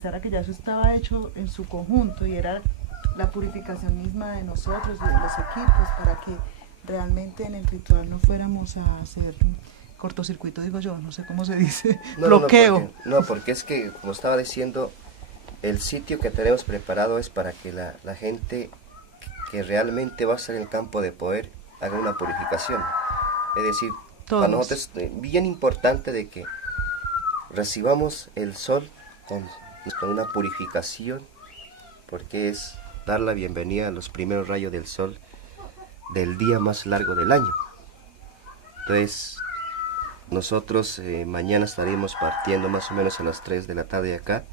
pensara que ya eso estaba hecho en su conjunto y era la purificación misma de nosotros, de los equipos, para que realmente en el ritual no fuéramos a hacer cortocircuito, digo yo, no sé cómo se dice, bloqueo. Porque es que, como estaba diciendo, el sitio que tenemos preparado es para que la gente que realmente va a estar en el campo de poder haga una purificación. Es decir, Todos. para nosotros es bien importante de que recibamos el sol con una purificación, porque es dar la bienvenida a los primeros rayos del sol del día más largo del año. Entonces, nosotros mañana estaremos partiendo más o menos a las 3 de la tarde acá.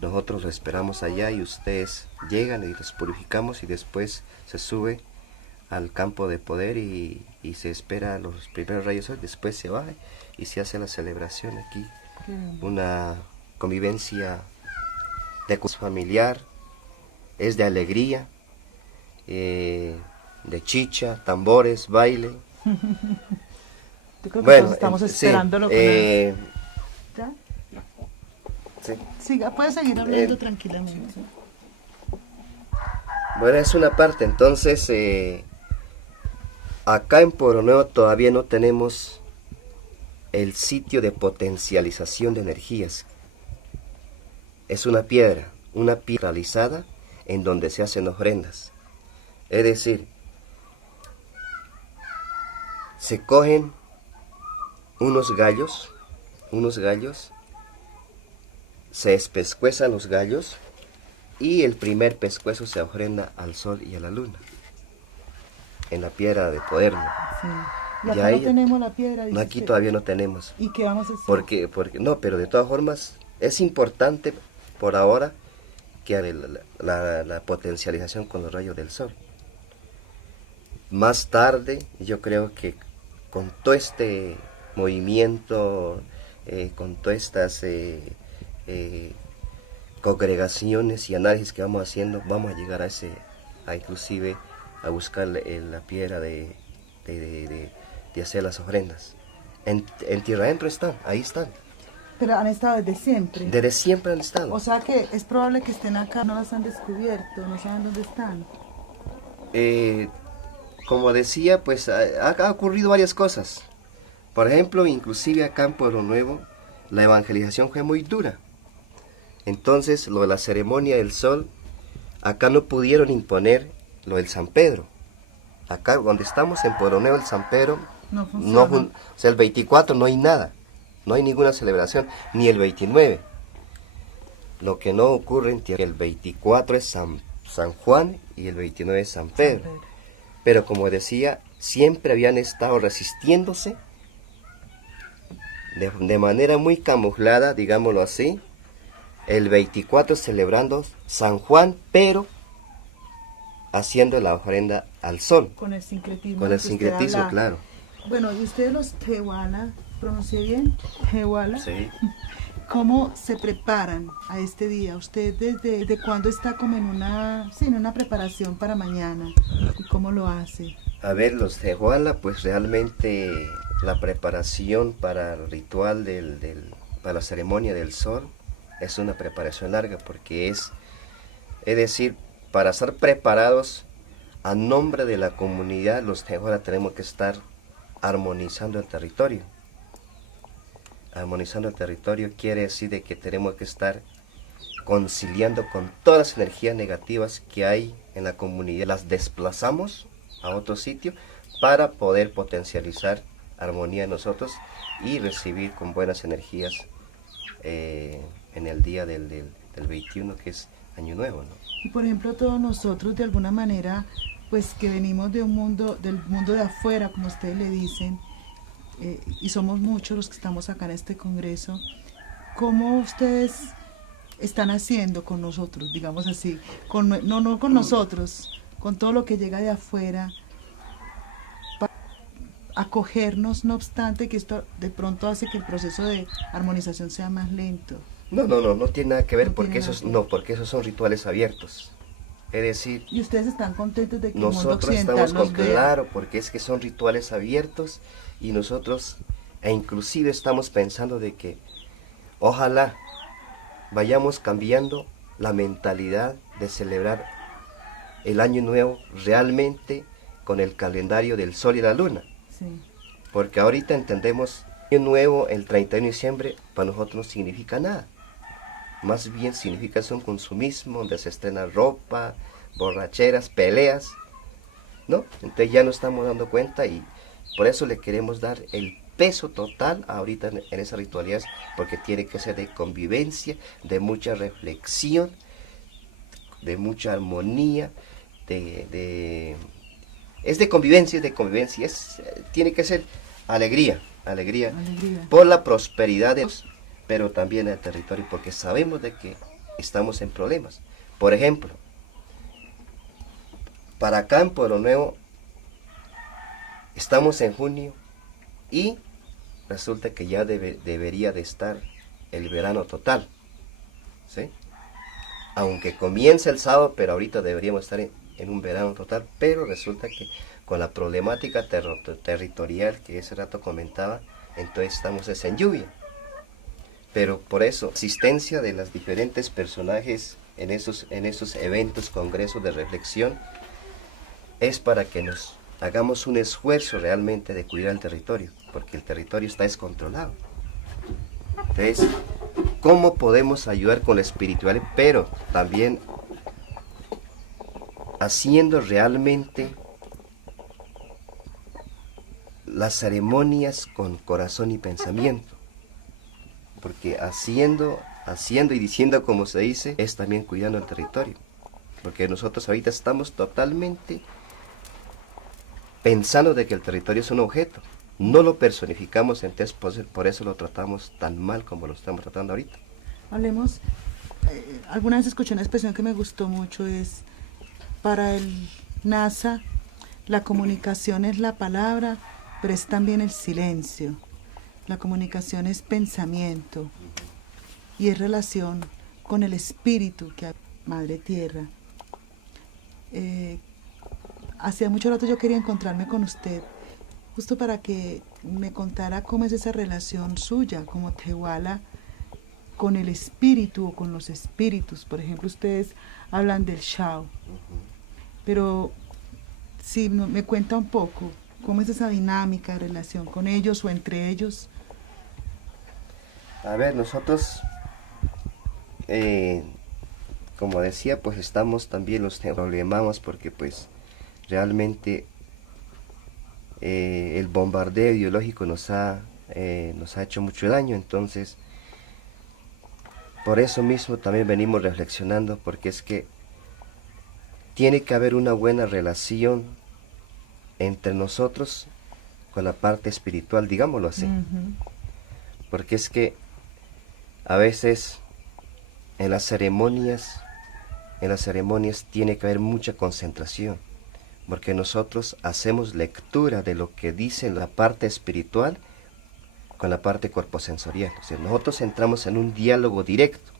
Nosotros lo esperamos allá y ustedes llegan y los purificamos y después se sube al campo de poder y se espera los primeros rayos del sol, después se baja y se hace la celebración aquí. Una convivencia de familiar, es de alegría, de chicha, tambores, baile. Yo creo que todos estamos esperándolo. Sí, ¿Ya? Sí. Siga, puede seguir hablando tranquilamente. Bueno, es una parte. Entonces, acá en Pueblo Nuevo todavía no tenemos el sitio de potencialización de energías. Es una piedra realizada en donde se hacen ofrendas. Es decir, se cogen unos gallos, se espescuezan los gallos y el primer pescuezo se ofrenda al sol y a la luna en la piedra de poder. Sí. Y acá no tenemos la piedra. No, aquí todavía no tenemos. ¿Y qué vamos a hacer? Porque no, pero de todas formas es importante por ahora que la potencialización con los rayos del sol. Más tarde, yo creo que con todo este movimiento, con todas estas congregaciones y análisis que vamos haciendo, vamos a llegar a inclusive a buscar la piedra de hacer las ofrendas. En tierra adentro están, ahí están. Pero han estado desde siempre. Desde siempre han estado. O sea que es probable que estén acá, no las han descubierto, no saben dónde están. Como decía, pues ha ocurrido varias cosas. Por ejemplo, inclusive acá en Pueblo Nuevo, la evangelización fue muy dura. Entonces, lo de la ceremonia del sol, acá no pudieron imponer lo del San Pedro. Acá donde estamos en Pueblo Nuevo, el San Pedro, no funciona. o sea, el 24 no hay nada. No hay ninguna celebración, ni el 29. Lo que no ocurre en tierra, el 24 es San Juan y el 29 es San Pedro. Pero como decía, siempre habían estado resistiéndose de manera muy camuflada, digámoslo así. El 24 celebrando San Juan, pero haciendo la ofrenda al sol. Con el sincretismo. Con el sincretismo, claro. Bueno, y ustedes los Tehuala, ¿pronuncié bien? Tehuala. Sí. ¿Cómo se preparan a este día? ¿Usted desde cuándo está como en una preparación para mañana? ¿Y cómo lo hace? A ver, los Tehuala, pues realmente la preparación para el ritual para la ceremonia del sol es una preparación larga, porque es decir, para estar preparados a nombre de la comunidad, los Tehuala tenemos que estar armonizando el territorio. Armonizando el territorio quiere decir de que tenemos que estar conciliando con todas las energías negativas que hay en la comunidad. Las desplazamos a otro sitio para poder potencializar armonía en nosotros y recibir con buenas energías en el día del 21, que es Año Nuevo, ¿no? Y por ejemplo, todos nosotros de alguna manera, pues que venimos del mundo de afuera, como ustedes le dicen, y somos muchos los que estamos acá en este congreso, ¿cómo ustedes están haciendo con nosotros, digamos así? No con nosotros, con todo lo que llega de afuera, para acogernos, no obstante que esto de pronto hace que el proceso de armonización sea más lento. No tiene nada que ver, porque esos son rituales abiertos. Es decir, y ustedes están contentos de que nosotros estamos claro, porque es que son rituales abiertos y nosotros inclusive estamos pensando de que ojalá vayamos cambiando la mentalidad de celebrar el año nuevo realmente con el calendario del sol y la luna. Sí. Porque ahorita entendemos que año nuevo, el 31 de diciembre, para nosotros no significa nada. Más bien significa un consumismo donde se estrena ropa, borracheras, peleas, ¿no? Entonces ya nos estamos dando cuenta y por eso le queremos dar el peso total ahorita en esa ritualidad, porque tiene que ser de convivencia, de mucha reflexión, de mucha armonía, es de convivencia, tiene que ser alegría por la prosperidad de Dios, pero también del territorio, porque sabemos de que estamos en problemas. Por ejemplo, para acá en Pueblo Nuevo, estamos en junio y resulta que ya debería de estar el verano total, ¿sí? Aunque comienza el sábado, pero ahorita deberíamos estar en un verano total, pero resulta que con la problemática territorial que ese rato comentaba, entonces estamos en lluvia. Pero por eso, asistencia de los diferentes personajes en esos eventos, congresos de reflexión, es para que nos hagamos un esfuerzo realmente de cuidar el territorio, porque el territorio está descontrolado. Entonces, ¿cómo podemos ayudar con la espiritualidad? Pero también haciendo realmente las ceremonias con corazón y pensamiento. Porque haciendo y diciendo como se dice, es también cuidando el territorio. Porque nosotros ahorita estamos totalmente pensando de que el territorio es un objeto. No lo personificamos, entonces por eso lo tratamos tan mal como lo estamos tratando ahorita. Hablemos, alguna vez escuché una expresión que me gustó mucho, es para el NASA la comunicación es la palabra, pero es también el silencio. La comunicación es pensamiento y es relación con el espíritu que hay Madre Tierra. Hacía mucho rato yo quería encontrarme con usted, justo para que me contara cómo es esa relación suya, como Tehuala, con el espíritu o con los espíritus. Por ejemplo, ustedes hablan del Shao, pero si me cuenta un poco, ¿cómo es esa dinámica de relación con ellos o entre ellos? A ver, nosotros, como decía, pues estamos también los problemamos porque pues realmente el bombardeo ideológico nos ha hecho mucho daño. Entonces, por eso mismo también venimos reflexionando, porque es que tiene que haber una buena relación entre nosotros con la parte espiritual, digámoslo así. Porque es que a veces en las ceremonias tiene que haber mucha concentración, porque nosotros hacemos lectura de lo que dice la parte espiritual con la parte corposensorial. O sea, nosotros entramos en un diálogo directo,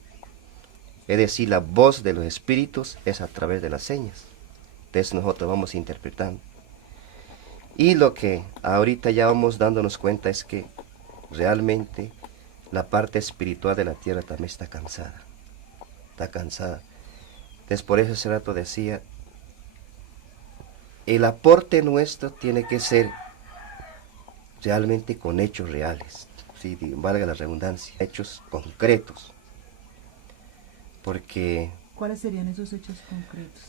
es decir, la voz de los espíritus es a través de las señas. Entonces nosotros vamos interpretando. Y lo que ahorita ya vamos dándonos cuenta es que realmente la parte espiritual de la tierra también está cansada. Entonces por eso ese rato decía, el aporte nuestro tiene que ser realmente con hechos reales, ¿sí? Valga la redundancia, hechos concretos. Porque... ¿Cuáles serían esos hechos concretos?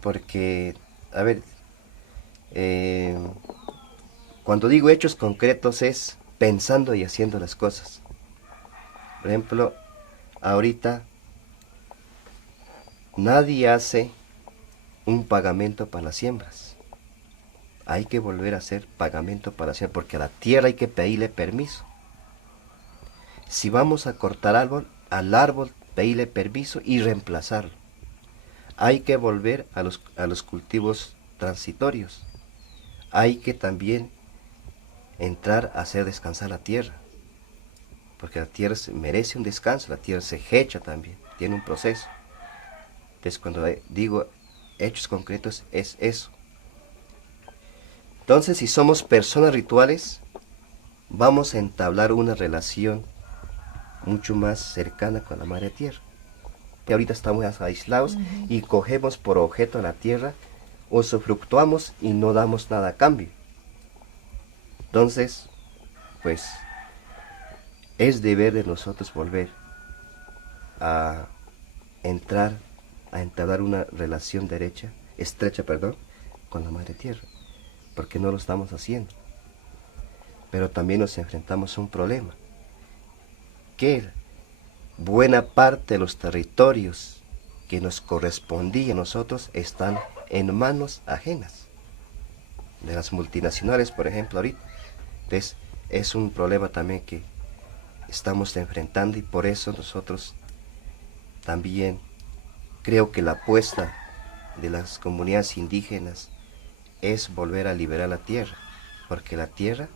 Porque, a ver, cuando digo hechos concretos es pensando y haciendo las cosas. Por ejemplo, ahorita nadie hace un pagamento para las siembras. Hay que volver a hacer pagamento para la siembra, porque a la tierra hay que pedirle permiso. Si vamos a cortar al árbol pedirle permiso y reemplazarlo. Hay que volver a los cultivos transitorios. Hay que también entrar a hacer descansar la tierra, porque la tierra merece un descanso, la tierra se hecha también, tiene un proceso. Entonces cuando digo hechos concretos es eso. Entonces si somos personas rituales, vamos a entablar una relación mucho más cercana con la madre tierra. Que ahorita estamos aislados y cogemos por objeto la tierra, usufructuamos y no damos nada a cambio. Entonces, pues, es deber de nosotros volver a entablar una relación estrecha, con la madre tierra, porque no lo estamos haciendo. Pero también nos enfrentamos a un problema, que buena parte de los territorios que nos correspondían a nosotros están en manos ajenas, de las multinacionales, por ejemplo, ahorita. Entonces, es un problema también que estamos enfrentando, y por eso nosotros también creo que la apuesta de las comunidades indígenas es volver a liberar la tierra, porque la tierra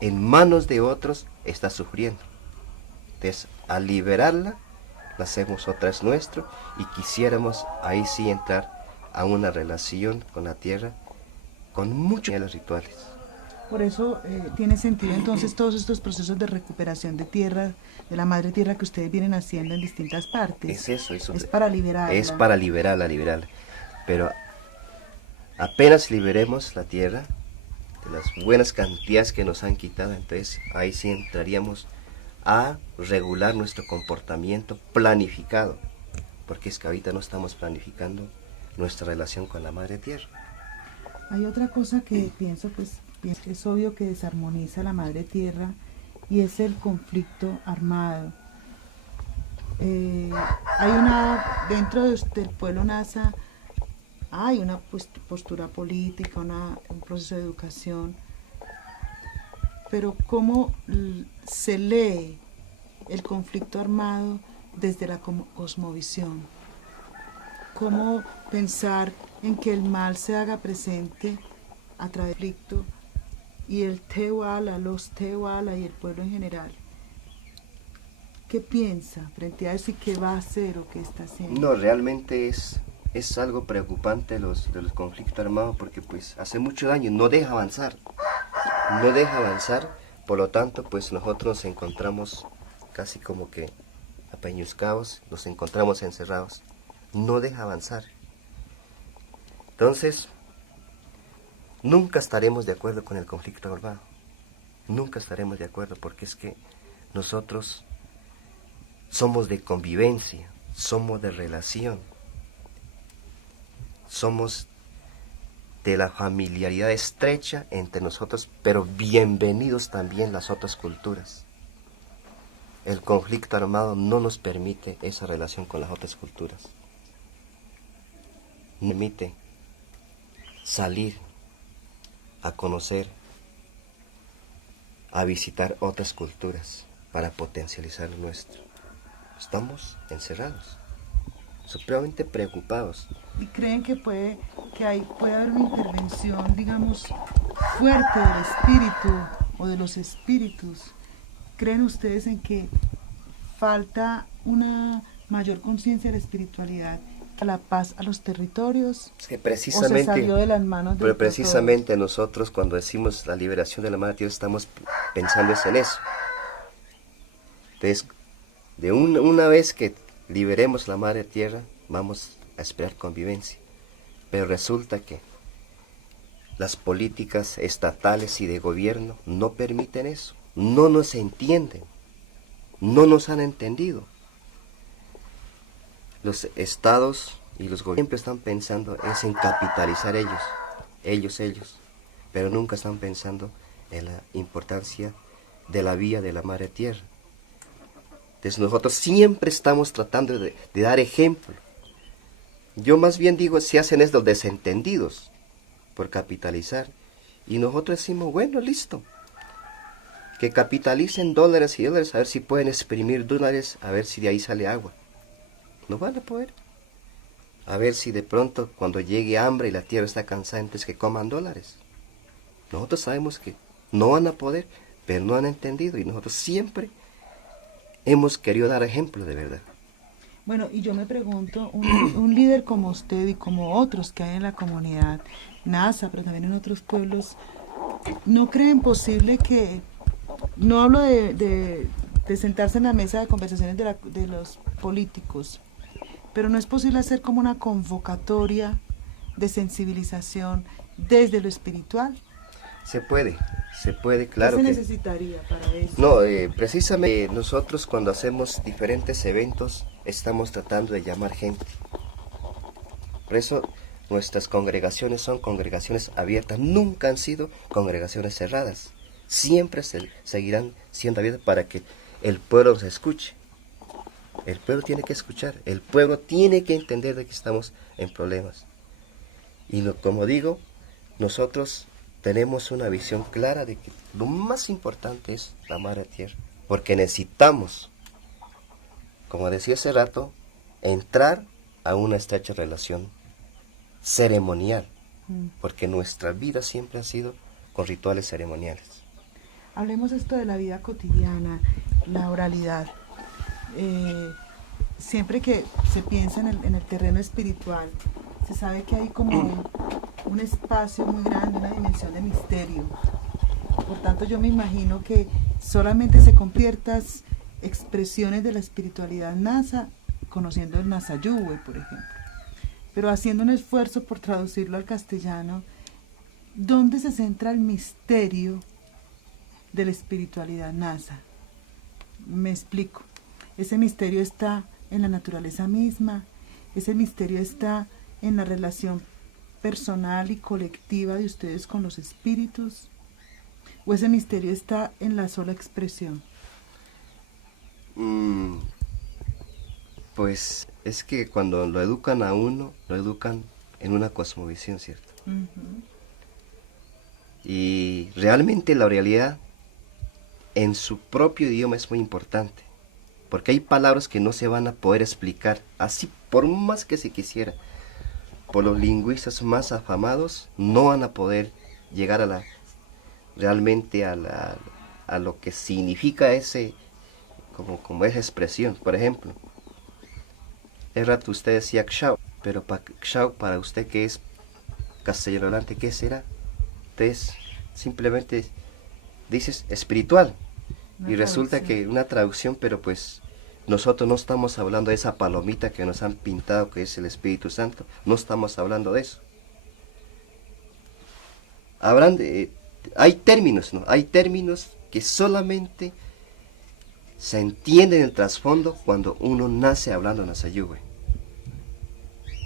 en manos de otros está sufriendo. Entonces, al liberarla, la hacemos otra vez nuestro, y quisiéramos ahí sí entrar a una relación con la tierra con muchos rituales. Por eso tiene sentido entonces todos estos procesos de recuperación de tierra, de la madre tierra que ustedes vienen haciendo en distintas partes. Es eso. Es para liberarla. Es para liberarla. Pero apenas liberemos la tierra de las buenas cantidades que nos han quitado, entonces ahí sí entraríamos a regular nuestro comportamiento planificado, porque es que ahorita no estamos planificando nuestra relación con la madre tierra. Hay otra cosa que pienso, pues es obvio que desarmoniza la madre tierra, y es el conflicto armado. Dentro del pueblo Nasa hay una postura política, un proceso de educación, pero ¿cómo se lee el conflicto armado desde la cosmovisión? ¿Cómo pensar en que el mal se haga presente a través del conflicto, y el Tehuala, los Tehuala y el pueblo en general? ¿Qué piensa frente a eso y qué va a hacer o qué está haciendo? No, realmente es algo preocupante de los conflictos armados, porque pues hace mucho daño, no deja avanzar, por lo tanto pues nosotros nos encontramos casi como que apeñuscados, nos encontramos encerrados, no deja avanzar. Entonces, nunca estaremos de acuerdo con el conflicto armado, nunca estaremos de acuerdo, porque es que nosotros somos de convivencia, somos de relación, somos de la familiaridad estrecha entre nosotros, pero bienvenidos también las otras culturas. El conflicto armado no nos permite esa relación con las otras culturas, no permite salir a conocer, a visitar otras culturas para potencializar lo nuestro. Estamos encerrados, supremamente preocupados. ¿Y creen que puede haber una intervención, digamos, fuerte del espíritu o de los espíritus? ¿Creen ustedes en que falta una mayor conciencia de la espiritualidad, a la paz a los territorios? Sí, precisamente, ¿o se salió de las manos de pero precisamente nosotros, cuando decimos la liberación de la madre tierra, estamos pensando en eso. Entonces, una vez que liberemos la madre tierra, vamos a esperar convivencia. Pero resulta que las políticas estatales y de gobierno no permiten eso, no nos entienden, no nos han entendido. Los estados y los gobiernos siempre están pensando en capitalizar ellos, pero nunca están pensando en la importancia de la vía de la madre tierra. Entonces nosotros siempre estamos tratando de dar ejemplo. Yo más bien digo, se hacen estos desentendidos por capitalizar, y nosotros decimos, bueno, listo, que capitalicen dólares y dólares, a ver si pueden exprimir dólares, a ver si de ahí sale agua. No van a poder. A ver si de pronto cuando llegue hambre y la tierra está cansada, entonces que coman dólares. Nosotros sabemos que no van a poder, pero no han entendido, y nosotros siempre hemos querido dar ejemplo de verdad. Bueno, y yo me pregunto, un líder como usted y como otros que hay en la comunidad Nasa, pero también en otros pueblos, ¿no creen posible que, no hablo de de sentarse en la mesa de conversaciones de los políticos, pero no es posible hacer como una convocatoria de sensibilización desde lo espiritual. Se puede, claro. ¿Qué se que necesitaría para eso? No, precisamente nosotros cuando hacemos diferentes eventos estamos tratando de llamar gente. Por eso nuestras congregaciones son congregaciones abiertas, nunca han sido congregaciones cerradas. Siempre seguirán siendo abiertas para que el pueblo se escuche. El pueblo tiene que escuchar, el pueblo tiene que entender de que estamos en problemas. Y como digo, nosotros tenemos una visión clara de que lo más importante es la madre tierra, porque necesitamos, como decía hace rato, entrar a una estrecha relación ceremonial, porque nuestra vida siempre ha sido con rituales ceremoniales. Hablemos esto de la vida cotidiana, la oralidad. Siempre que se piensa en el terreno espiritual, se sabe que hay como un espacio muy grande, una dimensión de misterio. Por tanto, yo me imagino que solamente se con ciertas expresiones de la espiritualidad nasa, conociendo el Nasayuwe, por ejemplo, pero haciendo un esfuerzo por traducirlo al castellano, ¿dónde se centra el misterio de la espiritualidad nasa? Me explico. Ese misterio está en la naturaleza misma, ese misterio está en la relación personal y colectiva de ustedes con los espíritus, o ese misterio está en la sola expresión. Pues es que cuando lo educan a uno, lo educan en una cosmovisión, ¿cierto? Y realmente la realidad en su propio idioma es muy importante, porque hay palabras que no se van a poder explicar, así por más que se quisiera. Por los lingüistas más afamados no van a poder llegar a realmente a lo que significa ese, como esa expresión. Por ejemplo, el rato usted decía Xau, pero Xau para usted, ¿qué es castellano hablante? ¿Qué será? Entonces simplemente dices espiritual, y resulta que una traducción, pero pues nosotros no estamos hablando de esa palomita que nos han pintado que es el Espíritu Santo, no estamos hablando de eso. Hay términos, ¿no? Hay términos que solamente se entienden en el trasfondo cuando uno nace hablando Nasayuwe.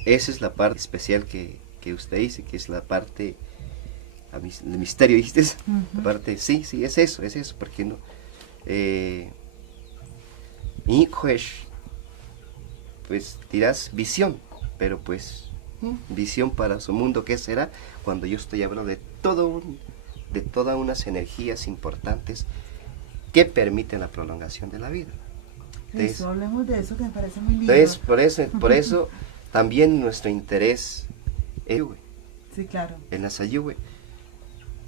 Esa es la parte especial que usted dice, que es la parte, el misterio, ¿viste? La parte, sí, es eso, porque no... pues dirás visión, pero pues visión para su mundo, ¿qué será? Cuando yo estoy hablando de todas unas energías importantes que permiten la prolongación de la vida. Entonces, hablemos de eso, que me parece muy lindo. Entonces, por eso también nuestro interés es sí, claro. en Nasayuwe.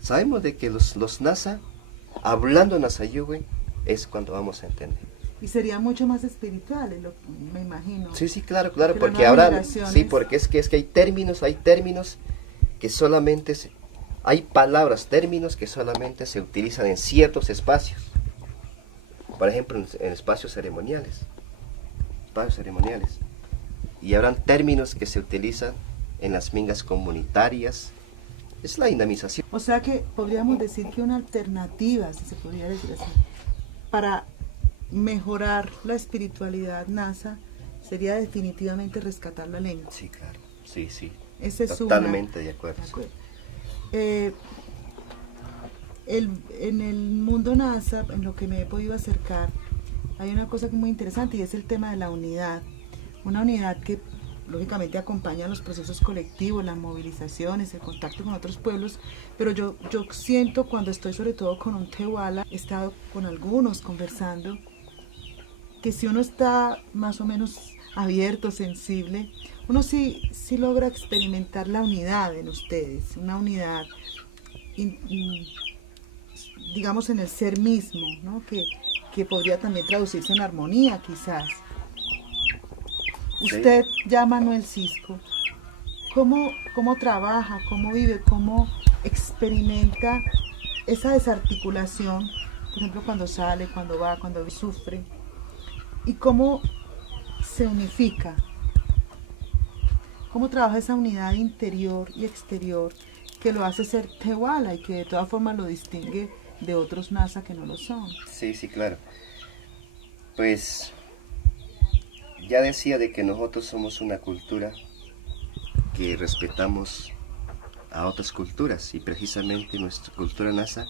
Sabemos de que los Nasa, hablando Nasayuwe, es cuando vamos a entender. Y sería mucho más espiritual, me imagino. Sí, claro, porque ahora, sí, porque es que hay términos que solamente hay palabras, términos que solamente se utilizan en ciertos espacios. Por ejemplo, en espacios ceremoniales. Y habrán términos que se utilizan en las mingas comunitarias. Es la dinamización. O sea que podríamos decir que una alternativa, si se podría decir así, para mejorar la espiritualidad nasa sería definitivamente rescatar la lengua. Sí, claro. Sí. Ese es totalmente de acuerdo. En el mundo nasa, en lo que me he podido acercar, hay una cosa que es muy interesante, y es el tema de la unidad. Una unidad que lógicamente acompaña los procesos colectivos, las movilizaciones, el contacto con otros pueblos, pero yo siento, cuando estoy sobre todo con un Tehuala, he estado con algunos conversando, que si uno está más o menos abierto, sensible, uno sí logra experimentar la unidad en ustedes, una unidad, digamos, en el ser mismo, ¿no? Que podría también traducirse en armonía, quizás. Usted, ya Manuel Cisco, ¿cómo trabaja, cómo vive, cómo experimenta esa desarticulación por ejemplo, cuando sale, cuando va, cuando sufre, y cómo se unifica, cómo trabaja esa unidad interior y exterior que lo hace ser Tehuala y que de todas formas lo distingue de otros Nasa que no lo son. Sí, sí, claro. Pues ya decía de que nosotros somos una cultura que respetamos a otras culturas y precisamente nuestra cultura Nasa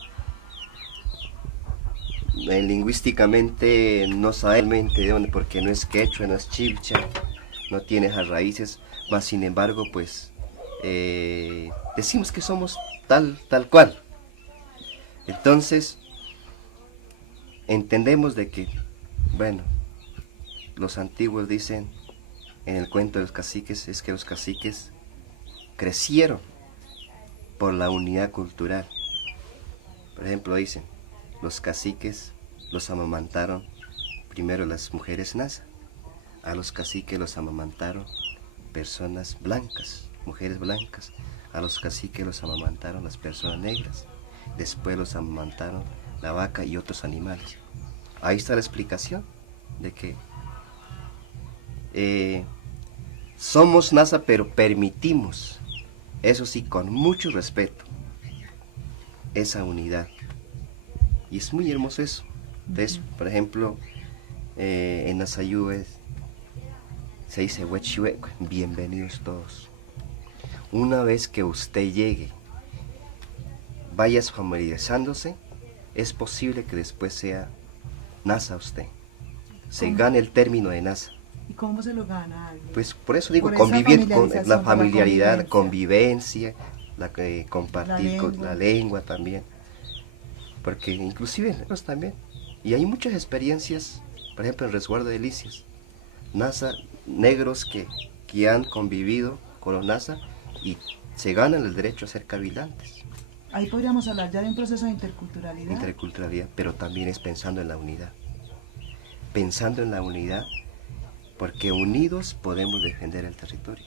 lingüísticamente no sabemos de dónde, porque no es quechua, no es chibcha, no tiene esas raíces, mas sin embargo pues decimos que somos tal cual. Entonces entendemos de que, bueno, los antiguos dicen en el cuento de los caciques, es que los caciques crecieron por la unidad cultural. Por ejemplo, dicen, los caciques los amamantaron primero las mujeres Nasa, a los caciques los amamantaron personas blancas, mujeres blancas, a los caciques los amamantaron las personas negras, después los amamantaron la vaca y otros animales. Ahí está la explicación de que somos Nasa, pero permitimos, eso sí, con mucho respeto, esa unidad. Y es muy hermoso eso. Entonces, por ejemplo, en Nasayú se dice, bienvenidos todos. Una vez que usted llegue, vayas familiarizándose, es posible que después sea Nasa usted. Se gane el término de Nasa. ¿Y cómo se lo gana? Pues por eso digo, Por convivir con familiarización, la por familiaridad, convivencia. compartir con la lengua también. Porque inclusive nosotros también. Y hay muchas experiencias, por ejemplo en Resguardo de Delicias, Nasa, negros que han convivido con los Nasa y se ganan el derecho a ser cabildantes. Ahí podríamos hablar ya de un proceso de interculturalidad. Interculturalidad, pero también es pensando en la unidad. Pensando en la unidad, porque unidos podemos defender el territorio.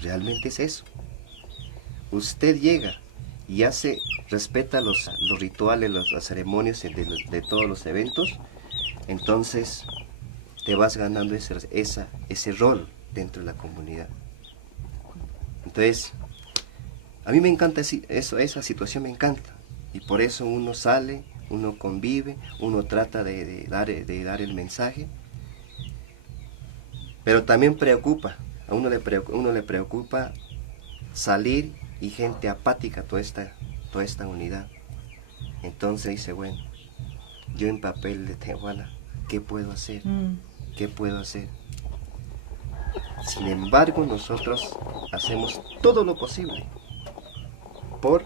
Realmente es eso. Usted llega y respeta los rituales, las ceremonias de todos los eventos, entonces te vas ganando ese rol dentro de la comunidad. Entonces, a mí me encanta eso, esa situación me encanta, y por eso uno sale, uno convive, uno trata de dar el mensaje, pero también a uno le preocupa salir y gente apática toda esta unidad. Entonces dice, bueno, yo en papel de Tehuala, ¿qué puedo hacer? ¿Qué puedo hacer? Sin embargo, nosotros hacemos todo lo posible por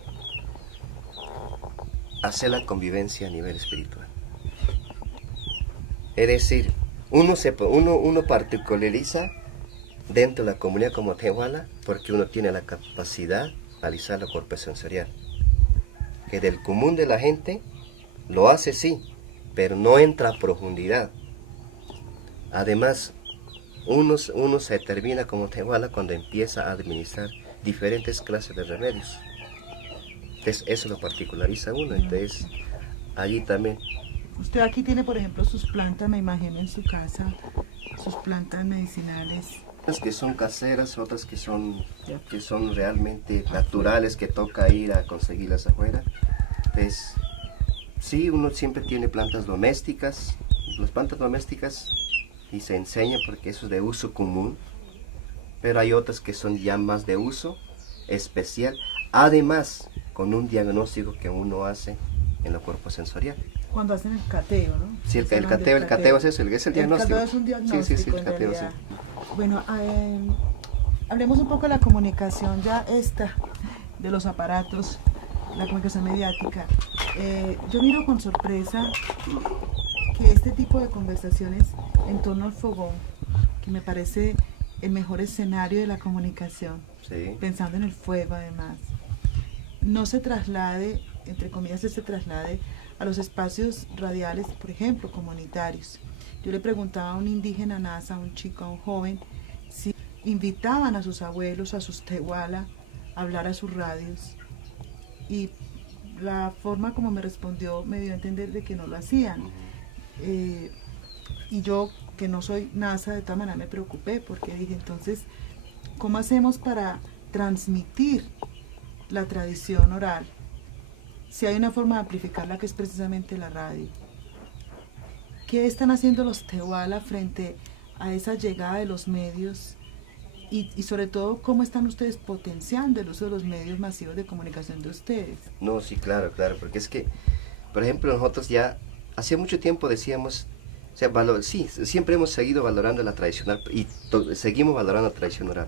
hacer la convivencia a nivel espiritual. Es decir, uno particulariza dentro de la comunidad como Tehuala porque uno tiene la capacidad de analizar la cuerpo sensorial. Que del común de la gente lo hace sí, pero no entra a profundidad. Además, uno se determina como Tehuala cuando empieza a administrar diferentes clases de remedios. Entonces eso lo particulariza uno, entonces allí también. Usted aquí tiene, por ejemplo, sus plantas, me imagino, en su casa, sus plantas medicinales. Unas que son caseras, otras que son realmente naturales, que toca ir a conseguirlas afuera. Entonces, sí, uno siempre tiene plantas domésticas, las plantas domésticas, y se enseña porque eso es de uso común, pero hay otras que son ya más de uso especial, además con un diagnóstico que uno hace en el cuerpo sensorial. Cuando hacen el cateo, ¿no? Sí, el cateo es eso, es el diagnóstico. El cateo es un diagnóstico, sí, el cateo, sí. Bueno, hablemos un poco de la comunicación ya de los aparatos, la comunicación mediática. Yo miro con sorpresa que este tipo de conversaciones en torno al fogón, que me parece el mejor escenario de la comunicación, sí, pensando en el fuego además, no se traslade, entre comillas, se traslade a los espacios radiales, por ejemplo, comunitarios. Yo le preguntaba a un indígena Nasa, a un chico, a un joven, si invitaban a sus abuelos, a sus Tehuala, a hablar a sus radios. Y la forma como me respondió me dio a entender de que no lo hacían. Y yo, que no soy NASA, de todas maneras me preocupé porque dije, entonces, ¿cómo hacemos para transmitir la tradición oral? Si hay una forma de amplificarla que es precisamente la radio. ¿Qué están haciendo los Tehuala frente a esa llegada de los medios? Y sobre todo, ¿cómo están ustedes potenciando el uso de los medios masivos de comunicación de ustedes? No, sí, claro, porque es que, por ejemplo, nosotros ya hace mucho tiempo decíamos, o sea, sí, siempre hemos seguido valorando la tradicional y seguimos valorando la tradición oral,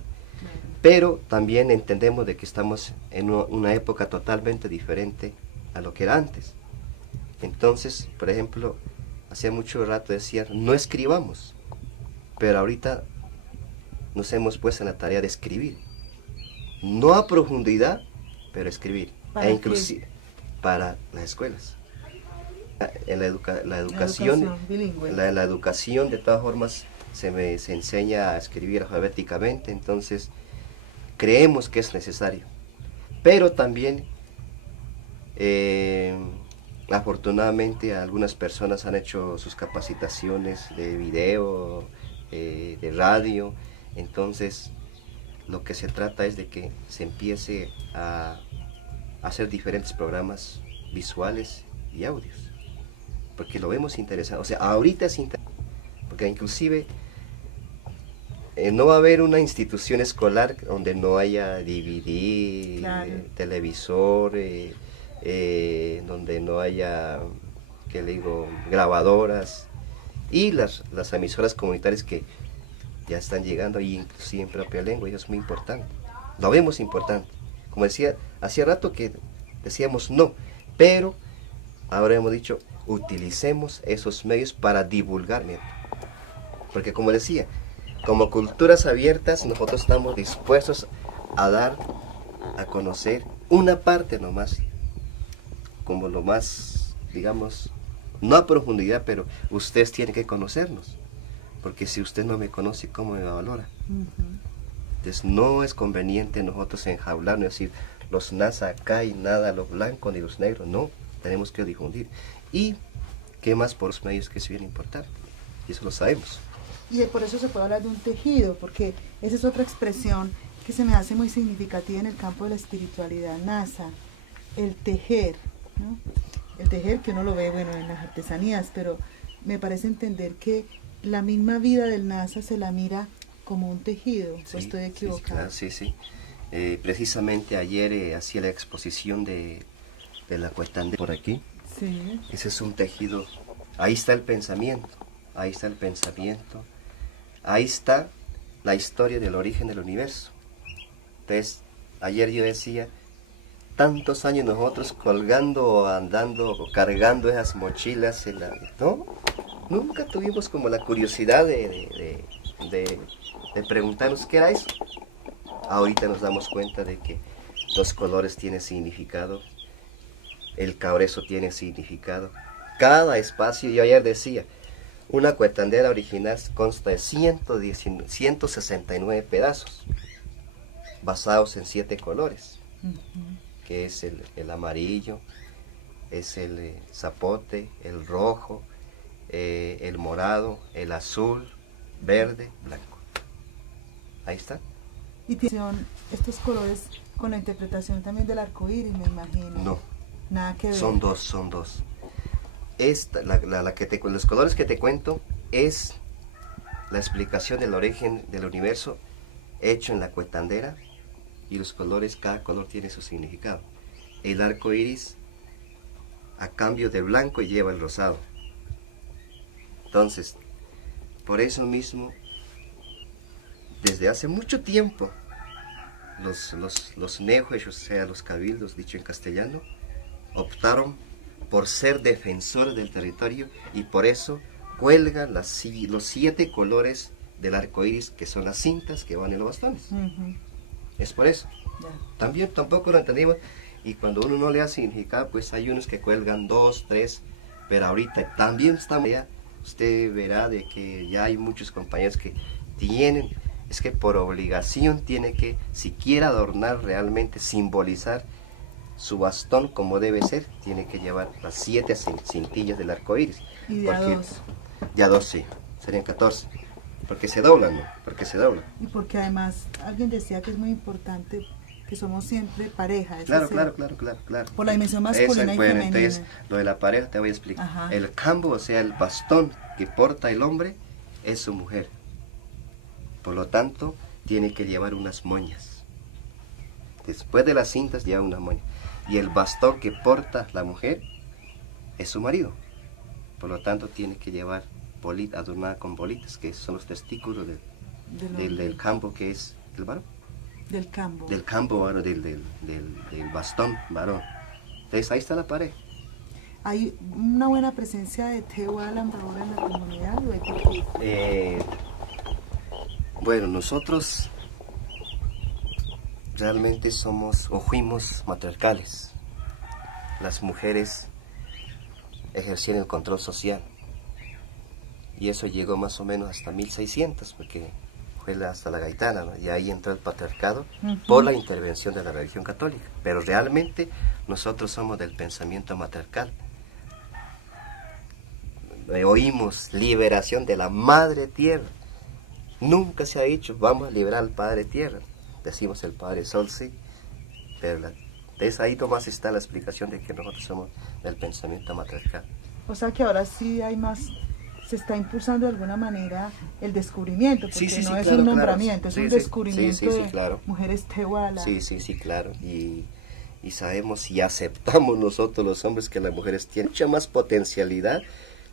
pero también entendemos de que estamos en una época totalmente diferente a lo que era antes. Entonces, por ejemplo, hacía mucho rato decían, no escribamos, pero ahorita nos hemos puesto en la tarea de escribir, no a profundidad, pero escribir, e inclusive para las escuelas. En la educación bilingüe. La educación de todas formas se enseña a escribir alfabéticamente, entonces creemos que es necesario, pero también afortunadamente algunas personas han hecho sus capacitaciones de video, de radio, entonces lo que se trata es de que se empiece a hacer diferentes programas visuales y audios, porque lo vemos interesante, o sea, ahorita es interesante, porque inclusive no va a haber una institución escolar donde no haya DVD, claro, televisor, donde no haya, ¿qué le digo?, grabadoras, y las emisoras comunitarias que ya están llegando, y inclusive en propia lengua, y eso es muy importante, lo vemos importante. Como decía, hacía rato que decíamos no, pero ahora hemos dicho, utilicemos esos medios para divulgar, porque como decía, como culturas abiertas, nosotros estamos dispuestos a dar a conocer una parte nomás, como lo más, digamos, no a profundidad, pero ustedes tienen que conocernos, porque si usted no me conoce, ¿cómo me valora? Entonces no es conveniente nosotros enjaularnos y decir, los NASA acá y nada, los blancos ni los negros, no, tenemos que difundir. Y qué más por los medios que es bien importante, y eso lo sabemos. Y por eso se puede hablar de un tejido, porque esa es otra expresión que se me hace muy significativa en el campo de la espiritualidad NASA, el tejer, ¿no? El tejer que uno lo ve, bueno, en las artesanías, pero me parece entender que la misma vida del NASA se la mira como un tejido, sí, ¿o estoy equivocada? Sí, sí. Precisamente ayer hacía la exposición de la cuestandera por aquí. Sí. Ese es un tejido, ahí está el pensamiento, ahí está el pensamiento. Ahí está la historia del origen del universo. Entonces, ayer yo decía, tantos años nosotros colgando, andando, cargando esas mochilas, ¿no? Nunca tuvimos como la curiosidad de preguntarnos qué era eso. Ahorita nos damos cuenta de que los colores tienen significado, el cabrezo tiene significado. Cada espacio, yo ayer decía, una cuetandera original consta de 169 pedazos, basados en 7 colores, que es el amarillo, es el zapote, el rojo, el morado, el azul, verde, blanco. Ahí está. Y tienen estos colores con la interpretación también del arco iris, me imagino. No, nada que ver. Son dos. Esta, los colores que te cuento es la explicación del origen del universo hecho en la cuetandera, y los colores, cada color tiene su significado. El arco iris, a cambio del blanco, lleva el rosado. Entonces, por eso mismo, desde hace mucho tiempo, los nehues, o sea, los cabildos, dicho en castellano, optaron por ser defensores del territorio, y por eso cuelgan los 7 colores del arco iris, que son las cintas que van en los bastones. Es por eso. También tampoco lo entendimos, y cuando uno no le da significado, pues hay unos que cuelgan 2, 3, pero ahorita también estamos ya, usted verá de que ya hay muchos compañeros que tienen, es que por obligación tiene que, si quiere adornar realmente, simbolizar, su bastón como debe ser, tiene que llevar las 7 cintillas del arco iris. Y de a Porque- dos. De a 2, sí, serían 14. Porque se doblan, ¿no? Porque se doblan. Y porque además alguien decía que es muy importante que somos siempre pareja. Es Claro, decir, claro. Por la dimensión masculina y bueno, femenina. entonces, lo de la pareja te voy a explicar. Ajá. El cambo, o sea, el bastón que porta el hombre, es su mujer. Por lo tanto, tiene que llevar unas moñas. Después de las cintas lleva una moña. Y el bastón que porta la mujer es su marido. Por lo tanto, tiene que llevar bolita adornada con bolitas, que son los testículos del cambo, que es el varón. Del cambo. Del campo varón, del bastón varón. Entonces ahí está la pared. ¿Hay una buena presencia de Tehuala ahora en la comunidad? ¿O hay poquito? Bueno, nosotros realmente somos o fuimos matriarcales. Las mujeres ejercían el control social. Y eso llegó más o menos hasta 1600, porque fue hasta la Gaitana, ¿no? Y ahí entró el patriarcado por la intervención de la religión católica. Pero realmente nosotros somos del pensamiento matriarcal. Oímos liberación de la madre tierra. Nunca se ha dicho vamos a liberar al padre tierra. Decimos el padre sol, sí. Pero entonces ahí nomás está la explicación de que nosotros somos del pensamiento matriarcal. O sea que ahora sí hay más, se está impulsando de alguna manera el descubrimiento, porque Sí, no es claro, un claro. nombramiento, es Sí, un sí, descubrimiento sí, de claro. mujeres Tehuala. Sí, claro. Y sabemos y aceptamos nosotros los hombres que las mujeres tienen mucha más potencialidad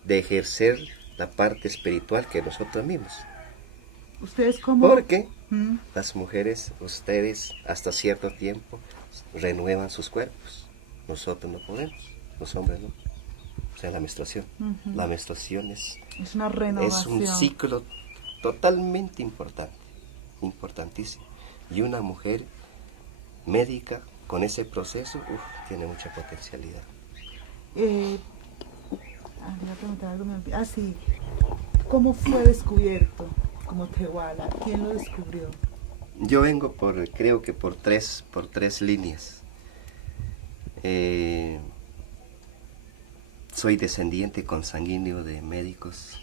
de ejercer la parte espiritual que nosotros mismos. ¿Ustedes cómo? Porque ¿Mm? las mujeres, ustedes, hasta cierto tiempo, renuevan sus cuerpos. Nosotros no podemos, los hombres no. O sea, la menstruación. Ujú. La menstruación es Es una renovación. un ciclo totalmente importante, importantísimo. Y una mujer médica con ese proceso, tiene mucha potencialidad. Le iba a preguntar algo, sí. ¿Cómo fue descubierto como Tehuala? ¿Quién lo descubrió? Yo vengo creo que por tres líneas. Soy descendiente consanguíneo de médicos.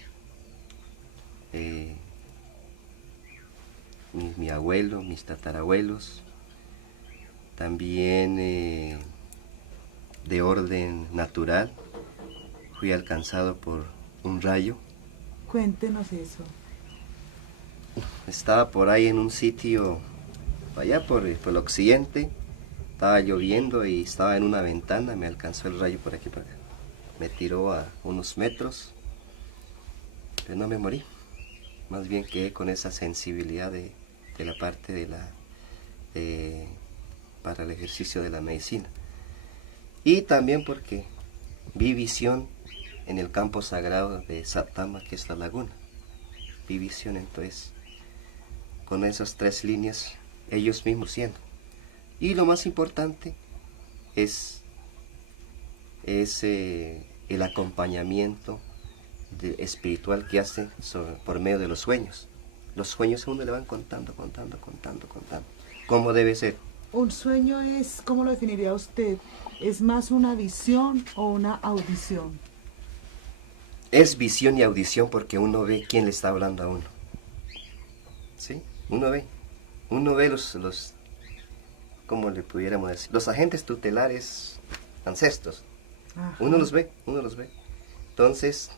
Mi abuelo, mis tatarabuelos, también de orden natural. Fui alcanzado por un rayo. Cuéntenos eso. Estaba por ahí en un sitio, allá por el occidente, estaba lloviendo y estaba en una ventana, me alcanzó el rayo por aquí, por acá. Me tiró a unos metros, pero no me morí. Más bien quedé con esa sensibilidad de la parte para el ejercicio de la medicina. Y también porque vi visión en el campo sagrado de Satama, que es la laguna. Vi visión, entonces, con esas tres líneas, ellos mismos siendo. Y lo más importante es el acompañamiento espiritual que hacen por medio de los sueños. Los sueños a uno le van contando. ¿Cómo debe ser? Un sueño es, ¿cómo lo definiría usted? ¿Es más una visión o una audición? Es visión y audición porque uno ve quién le está hablando a uno. ¿Sí? Uno ve los ¿cómo le pudiéramos decir? Los agentes tutelares ancestros. Ajá. Uno los ve. Entonces,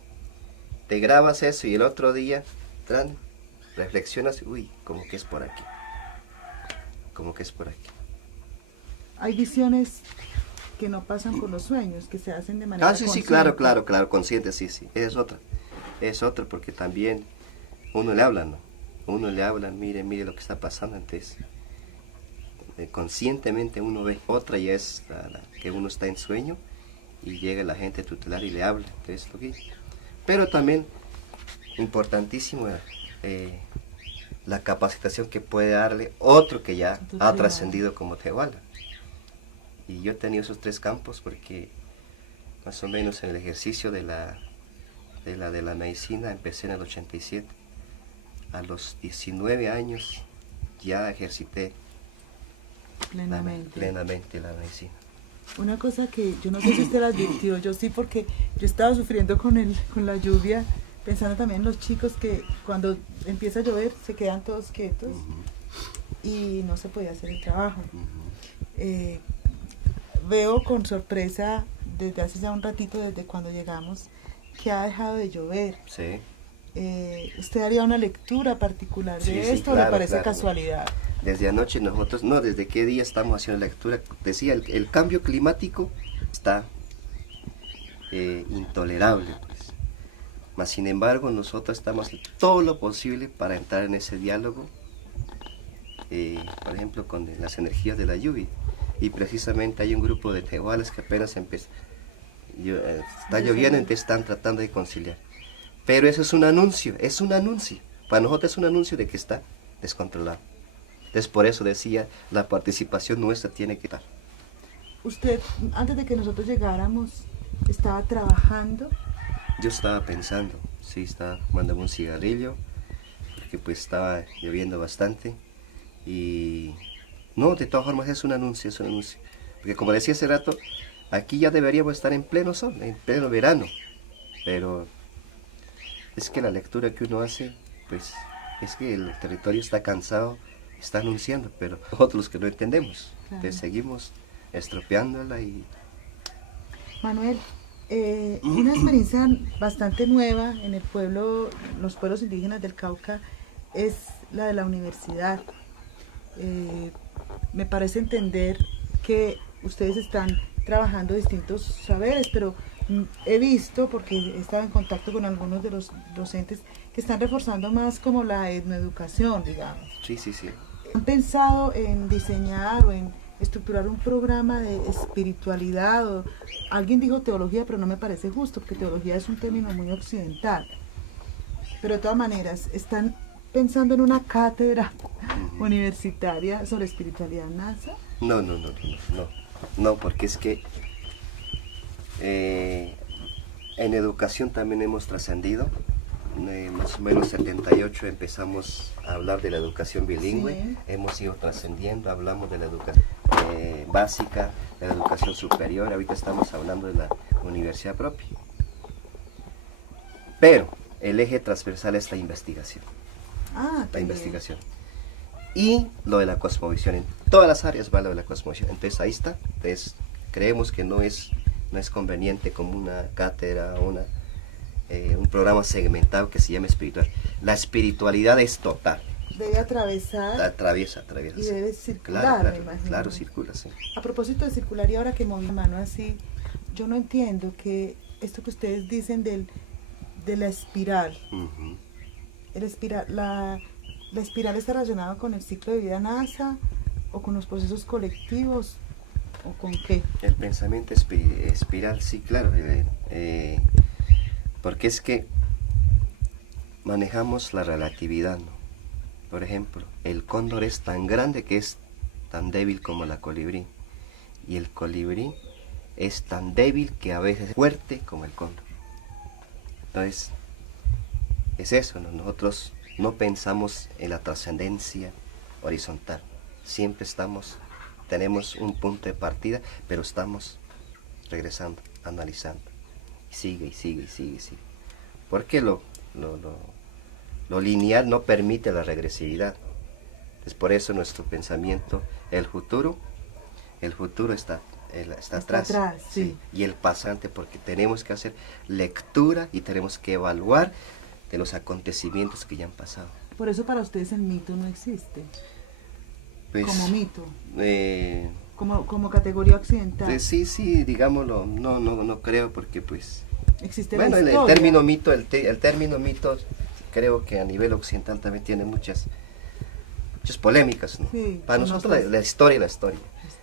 te grabas eso y el otro día, reflexionas, como que es por aquí. Hay visiones que no pasan por los sueños, que se hacen de manera Sí, consciente. claro, consciente, sí. Es otra porque también uno le habla, ¿no? Uno le habla, mire lo que está pasando, entonces conscientemente uno ve. Otra ya es la que uno está en sueño y llega la gente tutelar y le habla, entonces lo que dice. Pero también importantísimo la capacitación que puede darle otro que ya ha trascendido como Tehuala. Y yo he tenido esos tres campos porque más o menos en el ejercicio de la medicina empecé en el 87. A los 19 años ya ejercité plenamente plenamente la medicina. Una cosa que yo no sé si usted la advirtió, yo sí, porque yo estaba sufriendo con la lluvia, pensando también en los chicos que cuando empieza a llover se quedan todos quietos y no se podía hacer el trabajo. Eh, Veo con sorpresa desde hace ya un ratito, desde cuando llegamos, que ha dejado de llover. Sí. ¿Usted haría una lectura particular de Sí, esto o claro, le parece claro. casualidad? Desde anoche nosotros, no, desde qué día estamos haciendo la lectura. Decía, el cambio climático está intolerable, pues. Mas sin embargo, nosotros estamos haciendo todo lo posible para entrar en ese diálogo, por ejemplo, con las energías de la lluvia. Y precisamente hay un grupo de tehuales que apenas empieza. Está lloviendo, entonces están tratando de conciliar. Pero eso es un anuncio, es un anuncio. Para nosotros es un anuncio de que está descontrolado. Entonces por eso decía, la participación nuestra tiene que estar. Usted, antes de que nosotros llegáramos, estaba trabajando. Yo estaba pensando, sí, estaba fumando un cigarrillo, porque pues estaba lloviendo bastante. Y no, de todas formas es un anuncio, es un anuncio. Porque como decía hace rato, aquí ya deberíamos estar en pleno sol, en pleno verano. Pero es que la lectura que uno hace, pues es que el territorio está cansado, está anunciando, pero nosotros los que no entendemos, Claro. entonces seguimos estropeándola y... Manuel, una experiencia bastante nueva en el pueblo, los pueblos indígenas del Cauca, es la de la universidad. Me parece entender que ustedes están trabajando distintos saberes, pero he visto, porque he estado en contacto con algunos de los docentes, que están reforzando más como la etnoeducación, digamos. Sí, sí, sí. ¿Han pensado en diseñar o en estructurar un programa de espiritualidad? Alguien dijo teología, pero no me parece justo, porque teología es un término muy occidental. Pero de todas maneras, ¿están pensando en una cátedra universitaria sobre espiritualidad NASA? No, no, porque es que en educación también hemos trascendido. Más o menos 78 empezamos a hablar de la educación bilingüe, Sí. Hemos ido trascendiendo, hablamos de la educación básica, de la educación superior, ahorita estamos hablando de la universidad propia. Pero el eje transversal es la investigación. La investigación. Y lo de la cosmovisión, en todas las áreas va lo de la cosmovisión, entonces ahí está. Entonces creemos que no es conveniente como una cátedra o un programa segmentado que se llama espiritual. La espiritualidad es total. Debe atravesar. Atraviesa. Y debe circular, claro, me imagino. Claro, circula, sí. A propósito de circular, y ahora que moví la mano así, yo no entiendo que esto que ustedes dicen de la espiral, la espiral está relacionada con el ciclo de vida NASA o con los procesos colectivos o con qué. El pensamiento espiral, sí, claro. Porque es que manejamos la relatividad, ¿no? Por ejemplo, el cóndor es tan grande que es tan débil como la colibrí. Y el colibrí es tan débil que a veces es fuerte como el cóndor. Entonces, es eso, ¿no? Nosotros no pensamos en la trascendencia horizontal. Siempre tenemos un punto de partida, pero estamos regresando, analizando. Sigue. Porque lo lineal no permite la regresividad. Es por eso nuestro pensamiento, el futuro está atrás. Sí. Y el pasante, porque tenemos que hacer lectura y tenemos que evaluar de los acontecimientos que ya han pasado. Por eso para ustedes el mito no existe. Pues, como mito. Como categoría occidental. Sí, digámoslo, no creo, porque pues... Existe bueno, la historia. el término mito, creo que a nivel occidental también tiene muchas polémicas, ¿no? Sí, para nosotros la historia.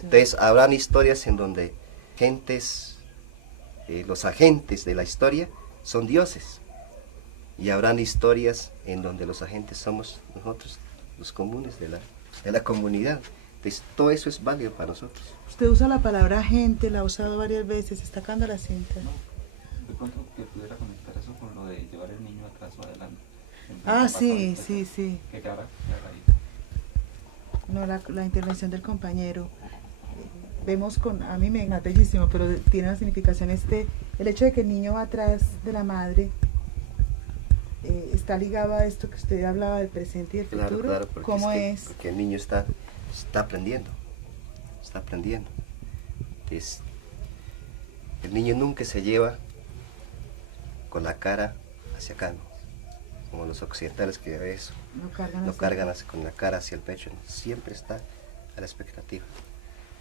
Entonces habrán historias en donde los agentes de la historia son dioses, y habrán historias en donde los agentes somos nosotros, los comunes de la comunidad. Entonces todo eso es válido para nosotros. Usted usa la palabra agente, la ha usado varias veces, está sacando la cinta. De pronto que pudiera conectar eso con lo de llevar el niño atrás o adelante. Sí. Que ahora ahí. No, la intervención del compañero. vemos a mí me es bellísimo, pero tiene una significación el hecho de que el niño va atrás de la madre, está ligado a esto que usted hablaba del presente y del futuro. Claro, ¿Cómo es? Porque el niño está aprendiendo, Entonces, el niño nunca se lleva con la cara hacia acá, ¿no? Como los occidentales que a veces lo cargan con la cara hacia el pecho, ¿no? Siempre está a la expectativa,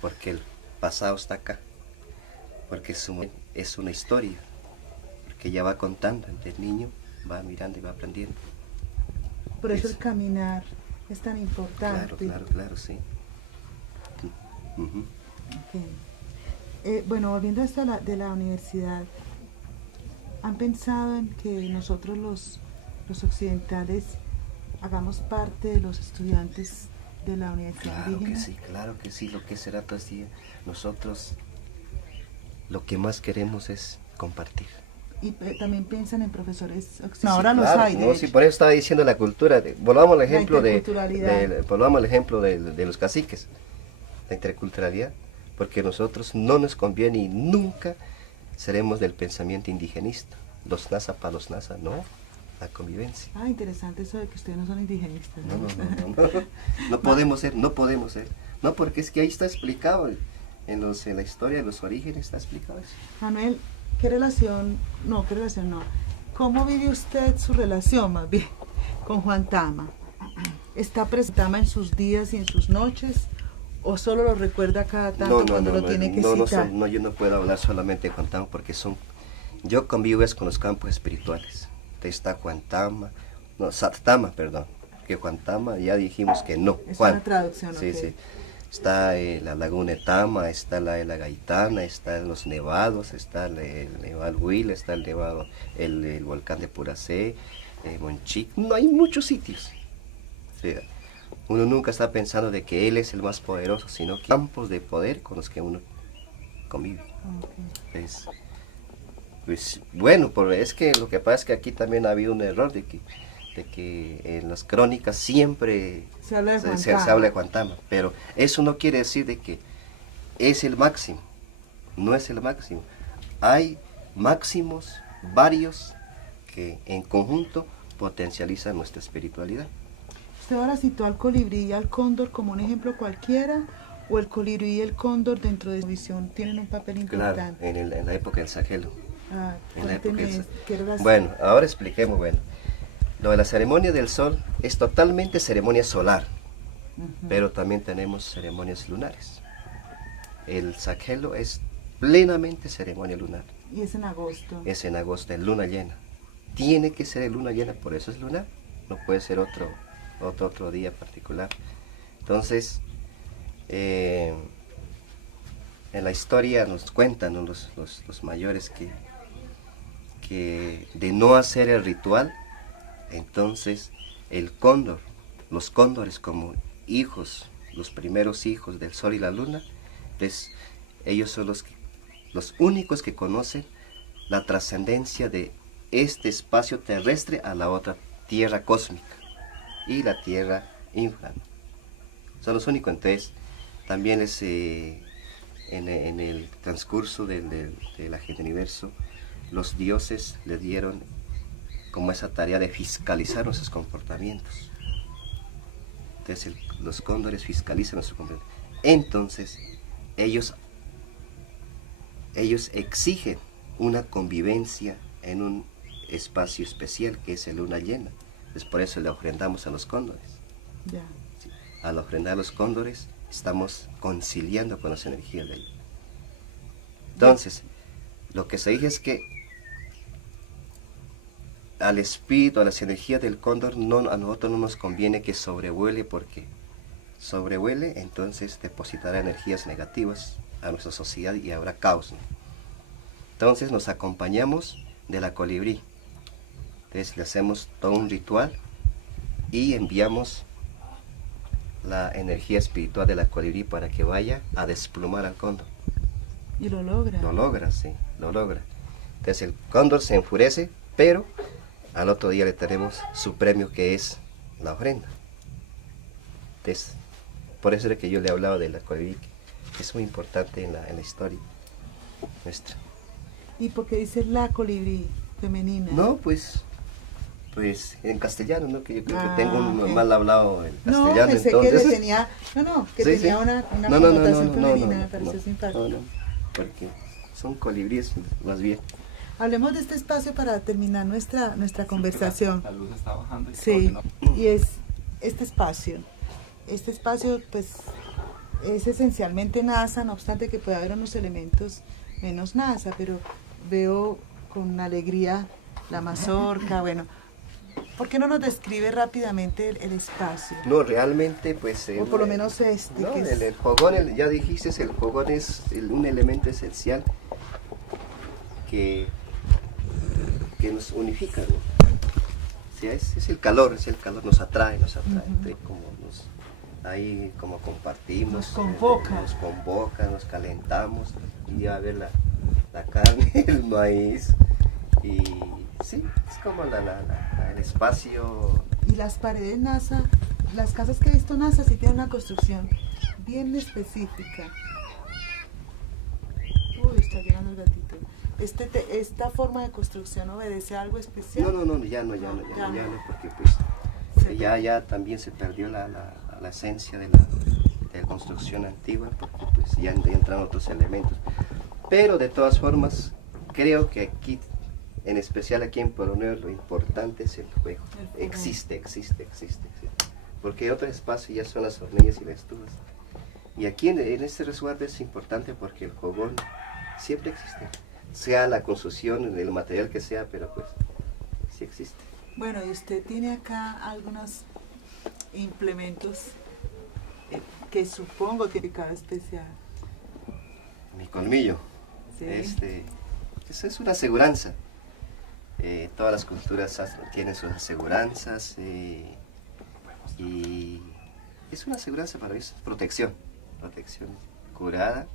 porque el pasado está acá, porque es una historia, porque ya va contando, el niño va mirando y va aprendiendo. Por eso el caminar es tan importante. Claro, sí. Uh-huh. Okay. Bueno, volviendo a esto de la universidad, ¿han pensado en que nosotros los occidentales hagamos parte de los estudiantes de la universidad indígena? Claro que sí, lo que será todo el día. Nosotros lo que más queremos es compartir. Y también piensan en profesores occidentales. Sí, Ahora claro, los hay, no, sí, por eso estaba diciendo la cultura. Volvamos al ejemplo de los caciques, la interculturalidad, porque nosotros no nos conviene y nunca seremos del pensamiento indigenista. Los NASA para los NASA, no, la convivencia. Ah, interesante eso de que ustedes no son indigenistas. No podemos ser. No, porque es que ahí está explicado, en la historia de los orígenes está explicado eso. Manuel, ¿qué relación no? ¿Cómo vive usted su relación más bien con Juan Tama? ¿Está presente en sus días y en sus noches? ¿O solo lo recuerda cada tanto cuando lo tiene que citar? No, yo no puedo hablar solamente de Juan Tama porque yo convivo con los campos espirituales. Está Juan Tama, Sattama, perdón, que Juan Tama ya dijimos que no. Es Juan. Una traducción, Sí, okay. Sí. Está la Laguna de Tama, está la Gaitana, están los nevados, está el Nevado Huila, está el nevado, el volcán de Puracé, Monchic. No, hay muchos sitios. Sí. Uno nunca está pensando de que él es el más poderoso, sino que campos de poder con los que uno convive. Okay. Pues bueno, es que lo que pasa es que aquí también ha habido un error de que en las crónicas siempre se habla de Juan Tama, pero eso no quiere decir de que es el máximo, no es el máximo. Hay máximos varios que en conjunto potencializan nuestra espiritualidad. ¿Usted ahora citó al colibrí y al cóndor como un ejemplo cualquiera? ¿O el colibrí y el cóndor dentro de su visión tienen un papel importante? Claro, en la época del Sagelo. Cuénteme, bueno, ahora expliquemos, lo de la ceremonia del sol es totalmente ceremonia solar, pero también tenemos ceremonias lunares. El Sagelo es plenamente ceremonia lunar. ¿Y es en agosto? Es en agosto, en luna llena. Tiene que ser en luna llena, por eso es lunar, no puede ser otro día particular. Entonces, en la historia nos cuentan, ¿no? los mayores que de no hacer el ritual, entonces los cóndores como hijos, los primeros hijos del sol y la luna, pues ellos son los únicos que conocen la trascendencia de este espacio terrestre a la otra tierra cósmica y la tierra infra. Son los únicos. Entonces también en el transcurso del agente universo, los dioses le dieron como esa tarea de fiscalizar nuestros comportamientos. Entonces los cóndores fiscalizan nuestros comportamientos. Entonces ellos exigen una convivencia en un espacio especial que es la luna llena. Entonces por eso le ofrendamos a los cóndores. Ya. Sí. Al ofrendar a los cóndores estamos conciliando con las energías de ellos. Entonces, lo que se dice es que al espíritu, a las energías del cóndor, a nosotros no nos conviene que sobrevuele, porque sobrevuele, entonces depositará energías negativas a nuestra sociedad y habrá caos, ¿no? Entonces nos acompañamos de la colibrí. Entonces le hacemos todo un ritual y enviamos la energía espiritual de la colibrí para que vaya a desplumar al cóndor. Y lo logra. Lo logra, sí, lo logra. Entonces el cóndor se enfurece, pero al otro día le tenemos su premio, que es la ofrenda. Entonces, por eso es que yo le hablaba de la colibrí, es muy importante en la historia nuestra. ¿Y por qué dice la colibrí femenina? No, pues en castellano, ¿no? Que yo creo que tengo ok. mal hablado el No, castellano, pensé entonces. que le tenía, que Sí, tenía sí. una No, no, no, connotación no, femenina, no, me pareció simpático. no, porque son colibríes más bien. Hablemos de este espacio para terminar nuestra conversación. La luz está bajando y Sí, todo, ¿no? y es este espacio. Este espacio, pues, es esencialmente NASA, no obstante que puede haber unos elementos menos NASA, pero veo con alegría la mazorca, bueno. ¿Por qué no nos describe rápidamente el espacio? No, realmente, pues. O por lo menos este, No, que es... el fogón, ya dijiste, el fogón es un elemento esencial que nos unifica, ¿no? O sea, es el calor, nos atrae, entonces, ahí como compartimos, Nos convoca. nos convoca, nos calentamos, y ya ver la carne, el maíz, y sí, es como el espacio. Y las paredes NASA, las casas que he visto NASA sí tienen una construcción bien específica. Uy, está llegando el gatito. ¿Esta forma de construcción obedece a algo especial? No, ya no, porque pues ya también se perdió la esencia de la construcción antigua, porque pues ya entran otros elementos. Pero de todas formas, creo que aquí, en especial aquí en Polonia, lo importante es el fuego. Existe. Porque otro espacio ya son las hornillas y las estufas. Y aquí en este resguardo es importante porque el fogón siempre existe. Sea la construcción, el material que sea, pero pues sí existe. Bueno, y usted tiene acá algunos implementos que supongo que cada especial. Mi colmillo. Sí. Eso es una aseguranza. Todas las culturas tienen sus aseguranzas y es una aseguranza para eso, protección curada,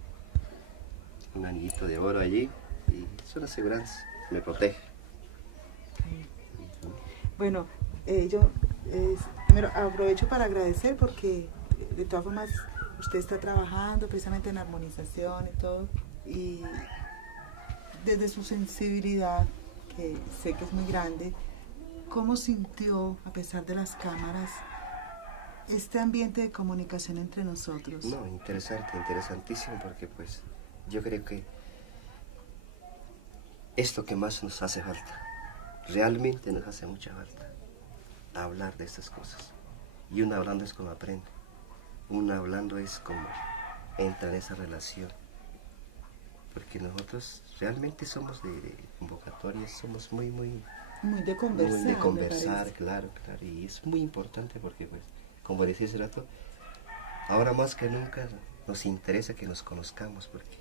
un anillito de oro allí y es una aseguranza, me protege. Bueno, yo primero aprovecho para agradecer porque de todas formas usted está trabajando precisamente en armonización y todo, y desde su sensibilidad, que sé que es muy grande, ¿cómo sintió, a pesar de las cámaras, este ambiente de comunicación entre nosotros? No, interesantísimo, porque pues yo creo que es lo que más nos hace falta. Realmente nos hace mucha falta hablar de estas cosas. Y uno hablando es como aprende. Uno hablando es como entra en esa relación. Porque nosotros realmente somos de convocatorias, somos muy de conversar. Muy de conversar, claro. Y es muy importante porque, pues, como decía hace rato, ahora más que nunca nos interesa que nos conozcamos porque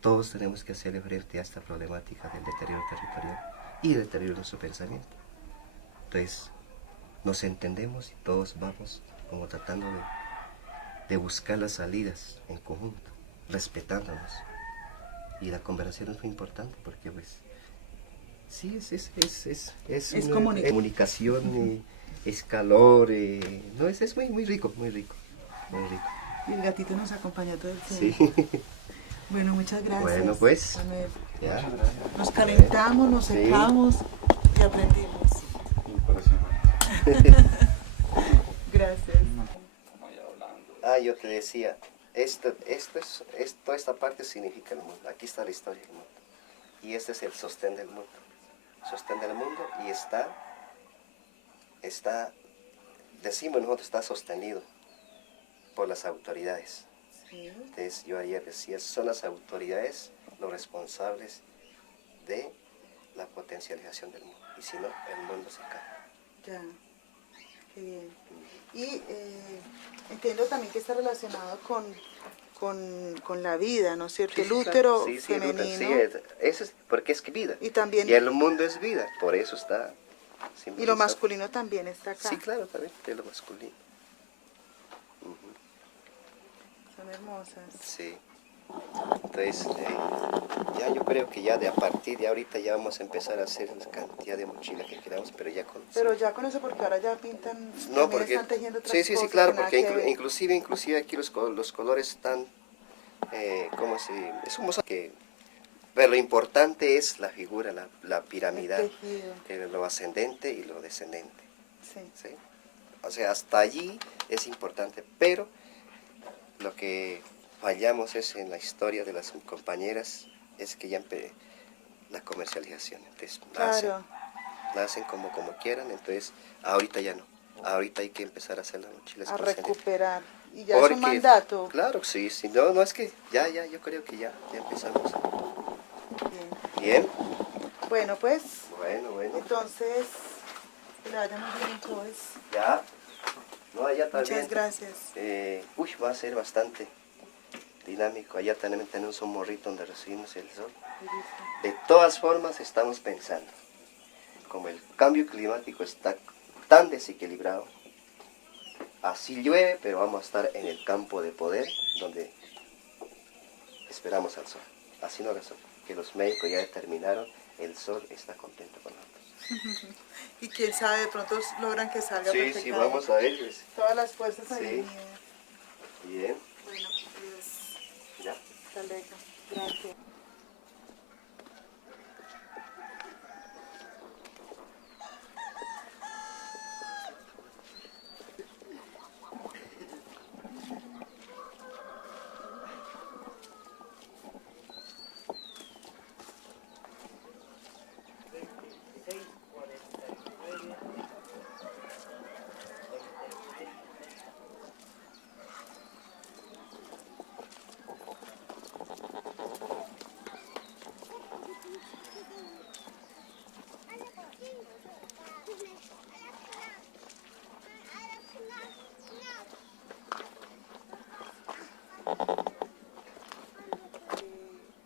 todos tenemos que hacerle frente a esta problemática del deterioro territorial y del deterioro de nuestro pensamiento. Entonces, nos entendemos y todos vamos como tratando de buscar las salidas en conjunto, respetándonos. Y la conversación es muy importante porque, pues, sí, es una comunicación, es calor, no, es muy rico. Y el gatito nos acompaña todo el Sí. tiempo. Bueno, muchas gracias. Bueno, pues, Manuel. ya. Nos calentamos, nos secamos y aprendimos. Impresionante. Gracias. Yo te decía, toda esta parte significa el mundo. Aquí está la historia del mundo. Y este es el sostén del mundo. Y decimos nosotros, está sostenido por las autoridades. Sí. Entonces yo ayer decía, son las autoridades los responsables de la potencialización del mundo. Y si no, el mundo se cae. Ya, qué bien. Y entiendo también que está relacionado con la vida, ¿no es cierto? Sí, el útero sí, femenino. Sí, eso es porque es vida. Y también. Y el mundo es vida, por eso está. Y lo masculino también está acá. Sí, claro, también de lo masculino. Son hermosas. Sí. Entonces, ya yo creo que ya a partir de ahorita ya vamos a empezar a hacer la cantidad de mochilas que queramos, pero ya con... Pero ya con eso, porque ahora ya pintan, no, porque están tejiendo otras sí, cosas claro, que nada porque que ver. inclusive aquí los colores están ¿cómo se? Es un mosaico que, pero lo importante es la figura, la piramidal, El tejido. lo ascendente y lo descendente. Sí. ¿Sí? O sea, hasta allí es importante, pero lo que fallamos es en la historia de las compañeras, es que ya la comercialización, entonces Claro. la hacen como quieran, entonces ahorita ya no, ahorita hay que empezar a hacer las mochilas A con sentido. recuperar. Y ya es un mandato. Claro, sí, sí, no es que ya, yo creo que ya empezamos. Bien. Bien, Bueno, pues, bueno, entonces, que le vaya muy bien, entonces. ya, no, allá también. Muchas gracias. Va a ser bastante dinámico, allá también tenemos un morrito donde recibimos el sol. De todas formas estamos pensando, como el cambio climático está tan desequilibrado, así llueve, pero vamos a estar en el campo de poder, donde esperamos al sol. Así no razón, que los médicos ya determinaron, el sol está contento con nosotros. Y quién sabe, de pronto logran que salga Sí, perfectamente. vamos a ver. Pues. Todas las fuerzas Sí. alineadas. Bien, Bueno, pues, ya. hasta luego. Gracias.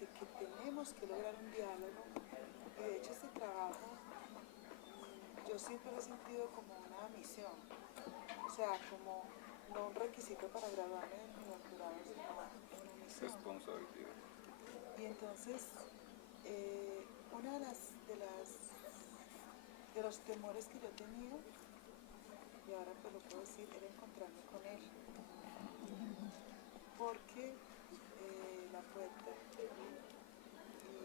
De que tenemos que lograr un diálogo, y de hecho este trabajo yo siempre lo he sentido como una misión, o sea, como no un requisito para graduarme de mi doctorado, sino una misión. Responsabilidad. Y entonces, una de los temores que yo tenía, y ahora pues lo puedo decir, era encontrarme con él, porque la puerta y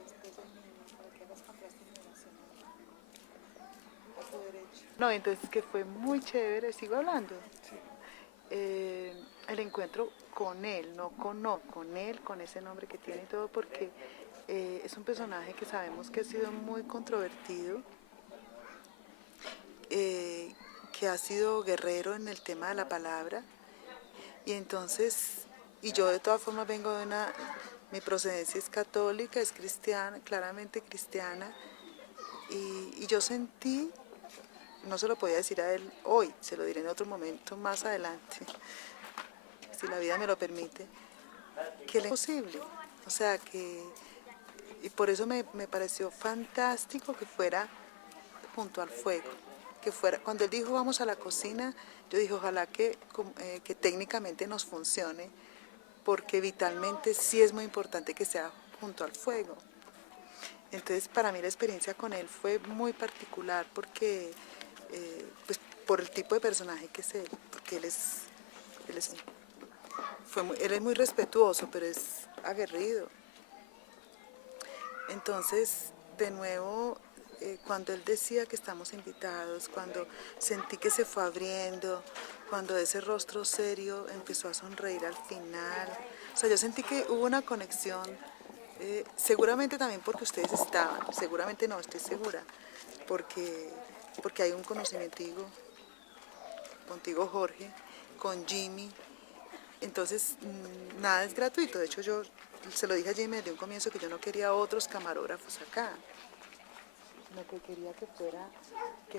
después el niño, para que hagas contraste generacional a tu derecho. No, entonces que fue muy chévere, sigo hablando. Sí. El encuentro con él, no con él, con ese nombre que tiene y todo, porque es un personaje que sabemos que ha sido muy controvertido, que ha sido guerrero en el tema de la palabra, y entonces, y yo de todas formas vengo de mi procedencia es católica, es cristiana, claramente cristiana, y yo sentí, no se lo podía decir a él hoy, se lo diré en otro momento más adelante, si la vida me lo permite, que es posible, o sea que, y por eso me pareció fantástico que fuera junto al fuego, que fuera, cuando él dijo vamos a la cocina, yo dije ojalá que técnicamente nos funcione, porque vitalmente sí es muy importante que sea junto al fuego. Entonces para mí la experiencia con él fue muy particular porque, pues por el tipo de personaje que es él, porque él es muy respetuoso, pero es aguerrido. Entonces, de nuevo, cuando él decía que estamos invitados, cuando sentí que se fue abriendo, cuando ese rostro serio empezó a sonreír al final, o sea, yo sentí que hubo una conexión, seguramente también porque ustedes estaban, seguramente no, estoy segura, porque hay un conocimiento contigo Jorge, con Jimmy. Entonces, nada es gratuito. De hecho, yo se lo dije a Jimmy desde un comienzo que yo no quería otros camarógrafos acá. Lo que quería que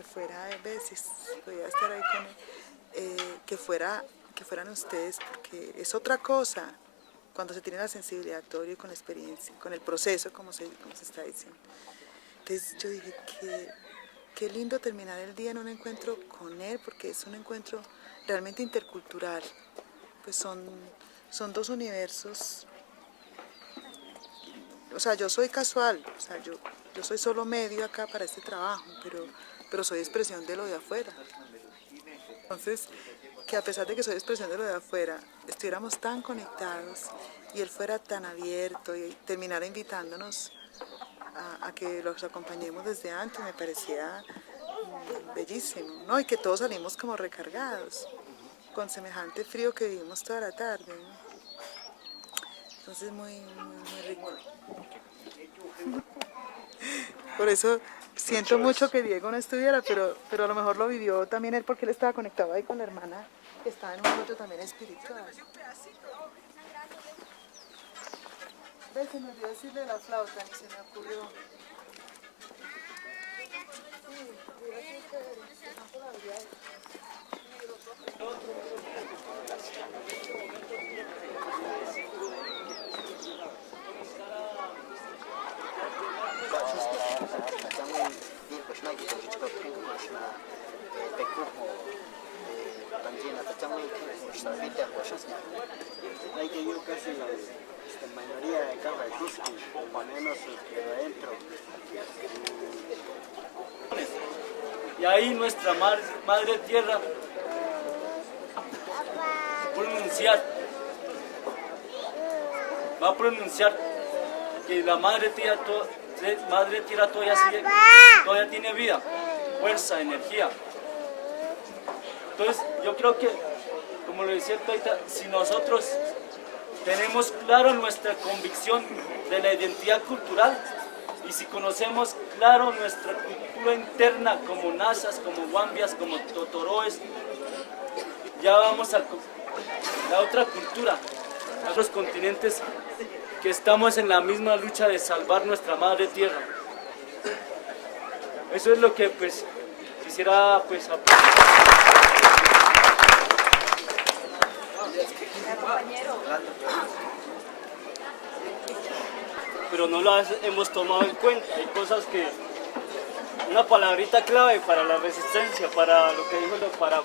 fuera a veces, podía estar ahí con él, que fueran ustedes, porque es otra cosa cuando se tiene la sensibilidad actoria y con la experiencia, con el proceso, como se está diciendo. Entonces yo dije qué lindo terminar el día en un encuentro con él, porque es un encuentro realmente intercultural. Pues son dos universos. O sea, yo soy casual, o sea, yo soy solo medio acá para este trabajo, pero soy expresión de lo de afuera. Entonces, que a pesar de que soy expresión de lo de afuera, estuviéramos tan conectados y él fuera tan abierto y terminara invitándonos a que los acompañemos desde antes, me parecía bellísimo, ¿no? Y que todos salimos como recargados, con semejante frío que vivimos toda la tarde, ¿no? Entonces muy rico. Por eso siento mucho que Diego no estuviera, pero a lo mejor lo vivió también él porque él estaba conectado ahí con la hermana que estaba en un mundo también espiritual. ¿Ves? Se me olvidó decirle la flauta, ni se me ocurrió. Sí, hubiera sido chévere, que son probabilidades. mayoría de caja de Tusky, ponernos adentro. Y ahí nuestra madre tierra va a pronunciar que la madre tierra todavía tiene vida, fuerza, energía. Entonces yo creo que, como lo decía ahorita, si nosotros tenemos claro nuestra convicción de la identidad cultural y si conocemos claro nuestra cultura interna como nazas, como guambias, como totoroes, ya vamos a la otra cultura, a otros continentes que estamos en la misma lucha de salvar nuestra madre tierra. Eso es lo que pues quisiera pues pero no las hemos tomado en cuenta. Hay cosas que, una palabrita clave para la resistencia, para lo que dijo, para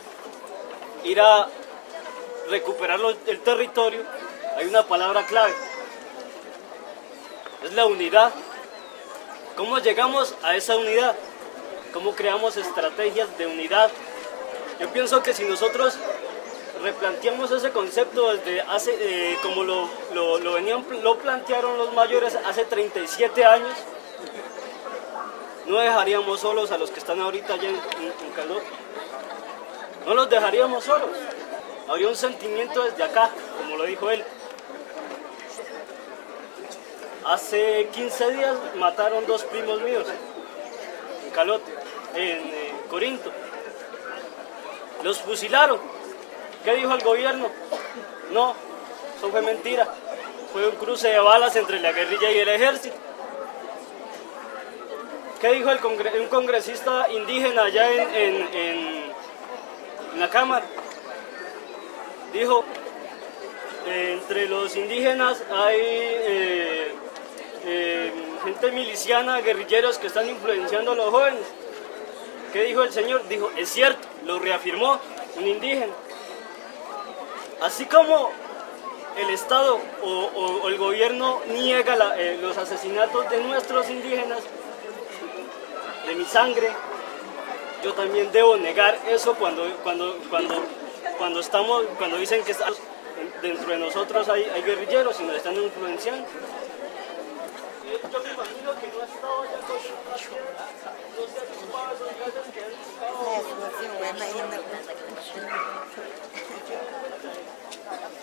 ir a recuperar el territorio, hay una palabra clave, es la unidad. ¿Cómo llegamos a esa unidad? ¿Cómo creamos estrategias de unidad? Yo pienso que si nosotros replanteamos ese concepto desde hace, como lo plantearon los mayores hace 37 años, no dejaríamos solos a los que están ahorita allá en Calot. No los dejaríamos solos. Habría un sentimiento desde acá, como lo dijo él. Hace 15 días mataron 2 primos míos en Calot, en Corinto. Los fusilaron. ¿Qué dijo el gobierno? No, eso fue mentira. Fue un cruce de balas entre la guerrilla y el ejército. ¿Qué dijo un congresista indígena allá en la Cámara? Dijo, entre los indígenas hay gente miliciana, guerrilleros que están influenciando a los jóvenes. ¿Qué dijo el señor? Dijo, es cierto, lo reafirmó un indígena. Así como el Estado o el gobierno niega los asesinatos de nuestros indígenas, de mi sangre, yo también debo negar eso cuando dicen que dentro de nosotros hay guerrilleros y nos están influenciando. Yo me imagino que no ha estado allá con la tierra, no se ha ocupado esos gases que han estado.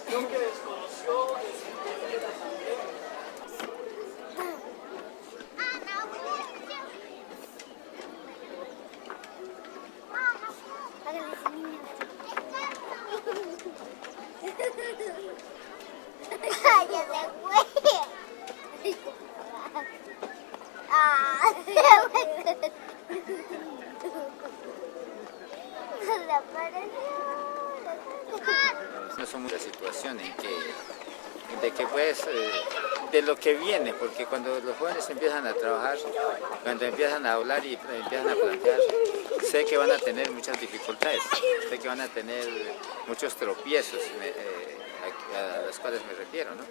Creo que desconoció el sentido de la pandemia. Ya se fue. No somos la situación de que pues de lo que viene, porque cuando los jóvenes empiezan a trabajar, cuando empiezan a hablar y empiezan a plantear, sé que van a tener muchas dificultades, sé que van a tener muchos tropiezos a los cuales me refiero, ¿no?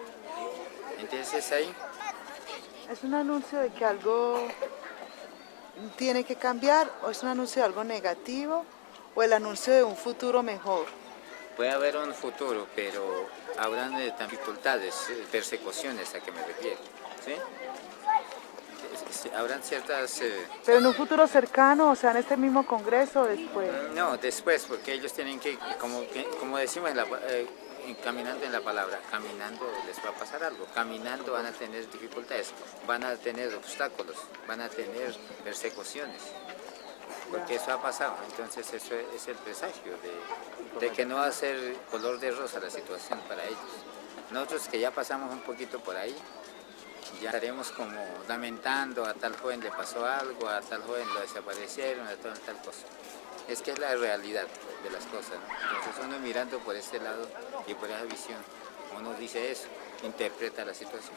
Entonces ahí ¿Es un anuncio de que algo tiene que cambiar o es un anuncio de algo negativo o el anuncio de un futuro mejor? puede haber un futuro, pero habrán dificultades, persecuciones a que me refiero, ¿sí? Habrán ciertas... Pero en un futuro cercano, o sea, en este mismo congreso, después. No, después, porque ellos tienen que, como decimos caminando en la palabra, caminando les va a pasar algo, caminando van a tener dificultades, van a tener obstáculos, van a tener persecuciones, porque eso ha pasado. Entonces eso es el presagio de que no va a ser color de rosa la situación para ellos. Nosotros que ya pasamos un poquito por ahí, ya estaremos como lamentando: a tal joven le pasó algo, a tal joven lo desaparecieron, a tal cosa. Es que es la realidad de las cosas, ¿no? Entonces uno mirando por este lado y por esa visión, uno dice eso, interpreta la situación.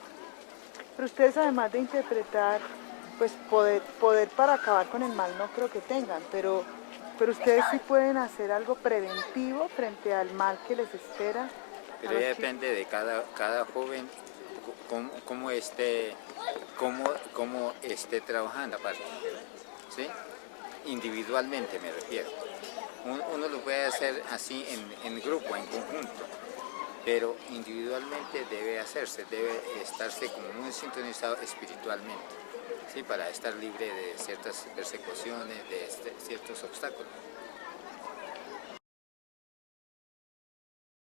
Pero ustedes, además de interpretar, pues poder para acabar con el mal no creo que tengan, pero ustedes sí pueden hacer algo preventivo frente al mal que les espera. Pero ya depende de cada joven cómo esté trabajando aparte, ¿sí? Individualmente me refiero. Uno lo puede hacer así en grupo, en conjunto, pero individualmente debe estarse como muy sintonizado espiritualmente, ¿sí? Para estar libre de ciertas persecuciones, de ciertos obstáculos.